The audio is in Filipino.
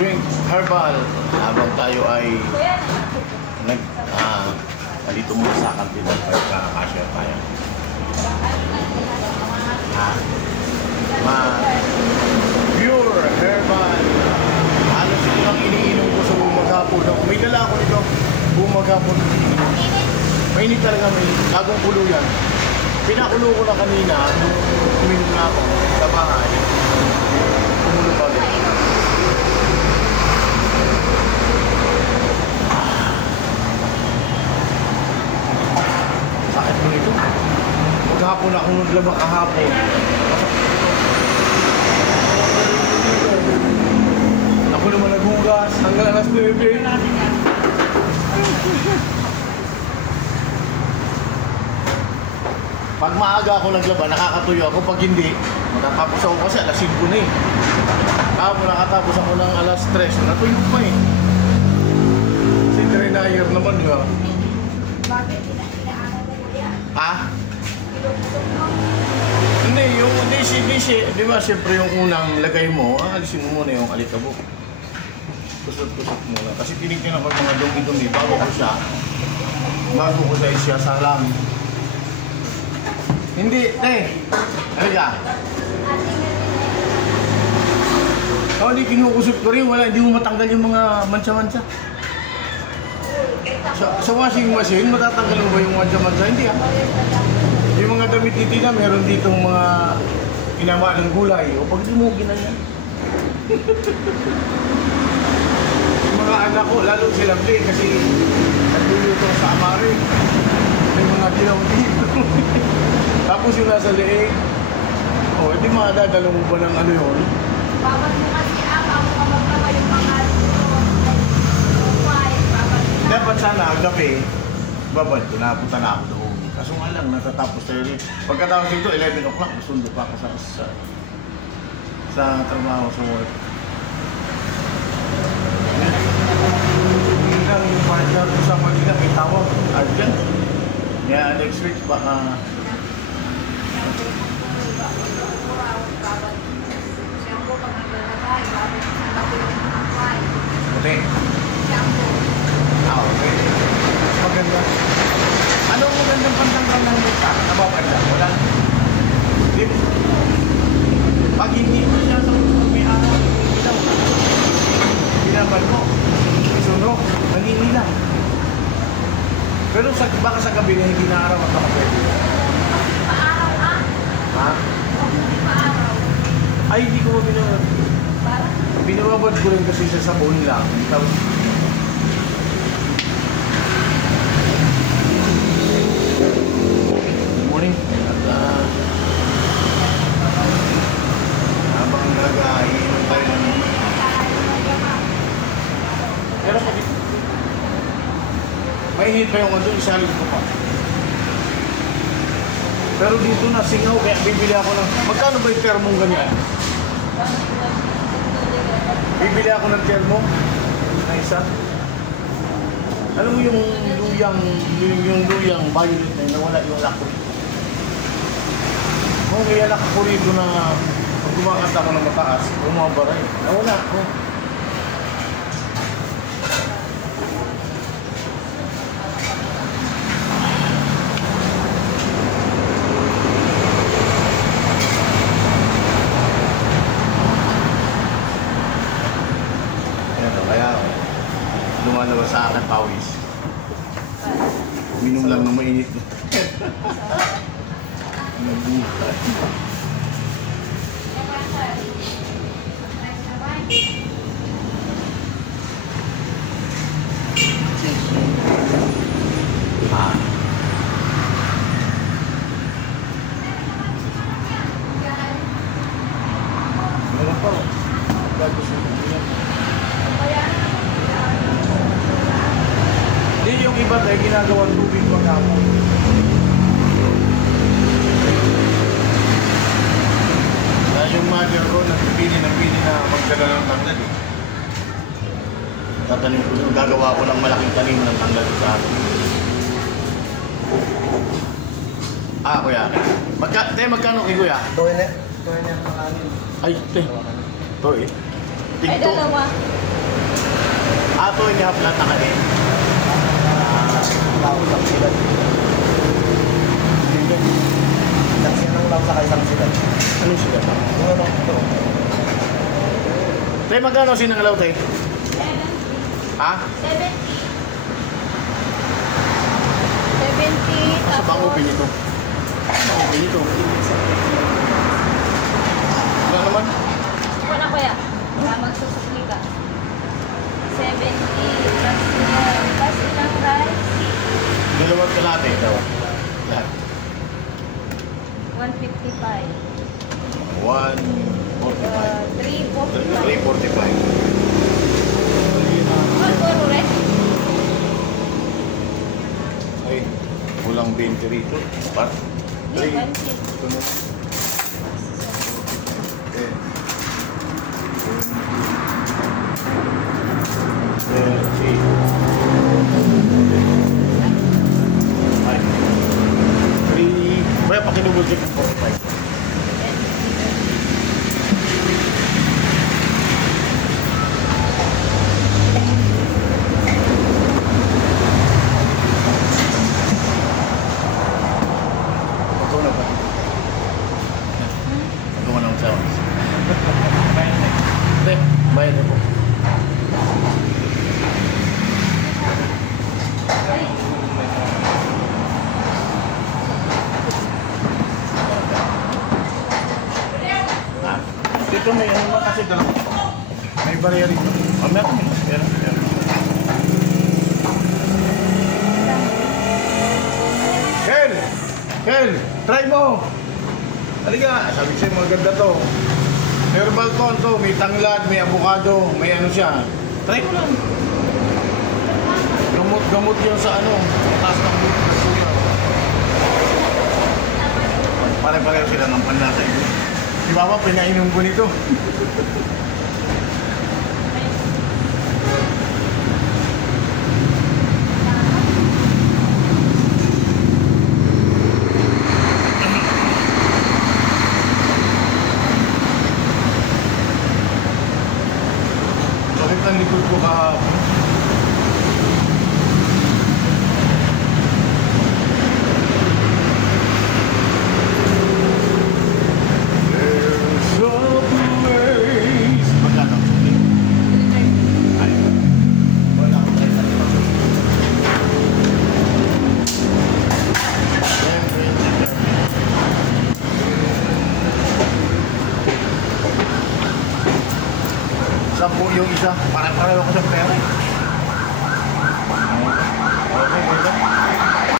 drink herbal habang tayo ay dito muna sa kantina pagkakasya tayo. Pure herbal. Halos ito lang iniinom ko sa bumagapon. May dala ako nito. Bumagapon. Mainit talaga, may bagong kulo yan. Pinakulo ko na kanina nung uminom na ako sa bahay. Kumulo pa rin. Sakit mo ito. Maghapon ako naglaba kahapon. Ako naman naghugas hanggang alas 9. Pag maaga ako naglaba, nakakatuyo ako. Pag hindi, matatapos ako kasi alas 5 na eh. Kahapon nakatapos ako ng alas 3. Natuyo pa eh. Si Trenayer naman yun. Bakit inaano mo yan? Hindi, yung DC, di ba, siyempre yung unang lagay mo, alisin mo muna yung alikabok. Kusot-kusot muna. Kasi tinignan ako yung mga dumi-dumi bago ko siya sa lang. Hindi, halika. Hindi kinukusot ko rin, hindi mo matanggal yung mga mancha-mancha. Sa washing machine, matatanggal mo ba yung mancha-mancha? Hindi Yung mga damit dito na, meron ditong mga pinama ng gulay. O pag di mo ginanyan. Yung mga anak ko, lalo silang play kasi nagluluto sa amari. May mga ginaw dito. Tapos yung nasa leeg. Hindi makadadalo mo ba ng ano yun? Bawat mo kasi ako magkama yung mga dapat sana, gabi, babad ko, napunta na ako doon. Kaso nga lang, natatapos tayo rin. Pagkatapos dito, 11 o'clock, masundo pa ako sa trabaho, sa work. Hindi lang yung partner ko sa Manila, may tawag, Arjan. Kaya next week, baka... Okay. Okay. Maganda. Anong magandang pantanggal ng mukha? Nababanda? Wala. Pag hindi mo siya sa may araw, ilaw. Binaban mo. Sunog. Maninila. Pero baka sa gabi na hindi na araw at nakapwede. Paaraw Ha? Paaraw. Ay, hindi ko mo binabad. Binababad ko rin kasi sa sabon lang. Tapos, habang nag-iinom tayo ng pero pag mahihit pa yung doon, isalin ko pa. Pero dito na singaw, kaya bibili ako ng magkano ba yung termong ganyan? Bibili ako ng termo na isa. Alam mo yung luyang violet na nawala yung lakot. Kaya ako rito na pag kumakanta ako ng mataas, bumabaray. Nawala ako. Kaya lumalabas sa akin pawis. Minum lang ng mainit. Nabuhay. Meron pa. Bago sa yan. Hindi yung iba tayo ginagawang tubig maghapon. Yung mother ko, nagpili na magdala ng tanggal eh. Tatanim ko, gagawa ko ng malaking tanim ng tanggal sa akin. Kuya. Magkano kay kuya? Tuwin na yung panganin. Ay, te. Ito eh. Ay, dalawa. Ato ini haplat na kani. Lausap sila. Kasi nang lang sa kaisang sila. Ano sila? Yung ano, ito. Tay, magkano sinangalaw, tay? 70. Ha? 70. 70. Sa bang upin ito? Sa upin ito? Wala naman. Wala kuya. Wala magsusukli ka. 70 plus ilang rice? Dalawang kalate. Lahat. 155. 145. 345. 345. Puro rin. Ay, kulang 20 rito. Par? Hindi, 3. 20. Ito na. Eh. 3. Kaya pakinubol check ng 45. Ito na ba? Magawa na ako sa awas. Hindi, bayad na po. Ha? Dito may ano ba kasi doon? May barya rito. Mamaya kami. Pero. Ken! Ken! Try mo! Halika! Sabi ko sa'yo, maganda to. Herbal corn to, may tanglad, may avocado, may ano siya. Try mo lang. Gamot yun sa ano, taas ng buto ng suya. Pare-pareho sila ng panlasa ito. Si Mama, pinainom ko nito. Sakit ang likod ko kahapon. There's a place. Magkano? Ay. Wala akong try sa ito. Sampu yung isa. Para-pareho ko sa pera.